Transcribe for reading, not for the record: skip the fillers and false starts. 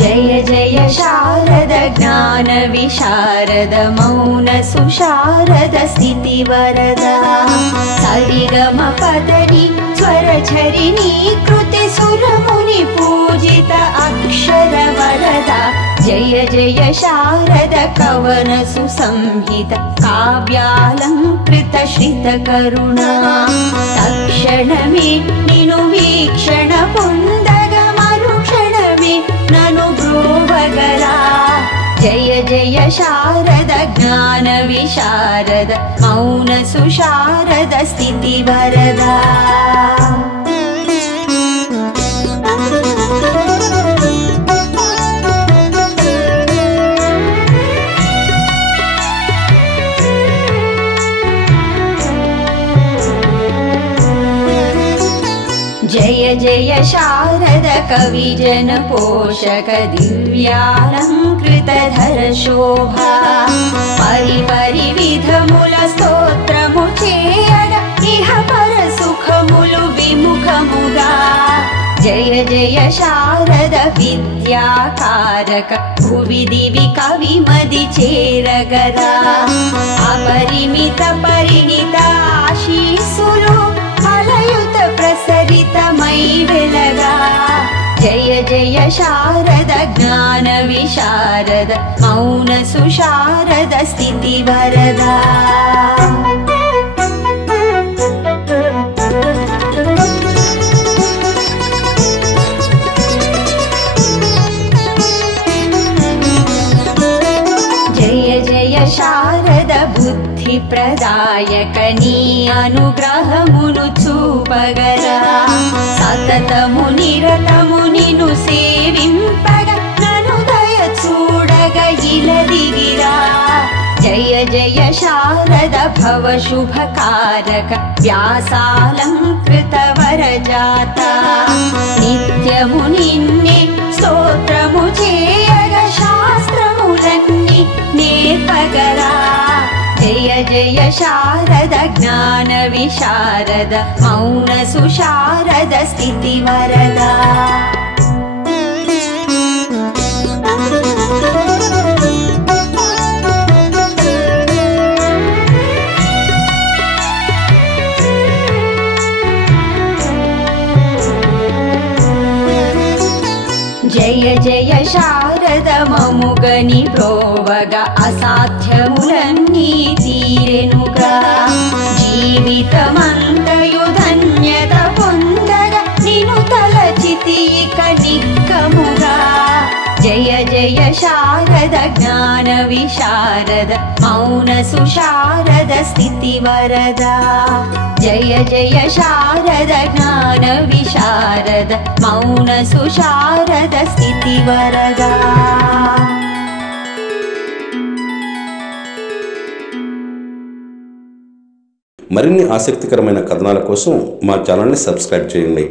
जय जय शारद ज्ञान विशारद मौन सुशारद स्थिति वरदा सरिगम पदनि स्वर झरिणी कृति सुर मुनि पूजित अक्षर वरदा जय जय शारद कवन सुसंहित काव्यालंकृत श्रित करुणा तक्षणमे निनु वीक्षण पुंदग मरुक्षणमे ननु ब्रूवगला जय जय शारद ज्ञान विशारद मौन सुशारद स्थिति वरदा जय जय शारद कविजन पोषक दिव्यालंकृत धर शोभा परिपरिविध मूल स्तोत्र मुचेयड इह पर सुख मुलु विमुख मुगा जय जय शारद विद्याकारक भुवि दिवि कवि मदि चेरगदा अपरिमित परिणित आशीसुलु अलयुत प्रसरित मई वेलगा जय जय शारद ज्ञान विशारद मौन सुशारद स्थिति वरदा जय जय शारद बुद्धि प्रदायक नी अनुग्रह मुनु चूपगरा सतत मुनिरत मुनिनु सेविंपग ननु दय चूडग इलदिगिरा जय जय शारद भव शुभकारक व्यासालंकृत वरजाता नित्य मुनिन्ने स्तोत्रमु चेयग शास्त्रमुलन्नि नेर्पगरा जय जय शारद ज्ञान विशारद मौन सुशारद स्थिति वरदा जय जय शारद ममुगनि प्रोवग असाध्यमुलन्नी तीरेनुगा जीवितमन्तयु धन्यत पोंदग निनु तलचितिक निक्कमुगा जय जय शारद ज्ञान विशारद मौन सुशारद स्थिति वरदा जय जय शारद ज्ञान विशारद मौन सुशारद स्थिति वरदा మరిన్ని ఆసక్తికరమైన కథనాల కోసం మా ఛానల్ని సబ్స్క్రైబ్ చేయండి.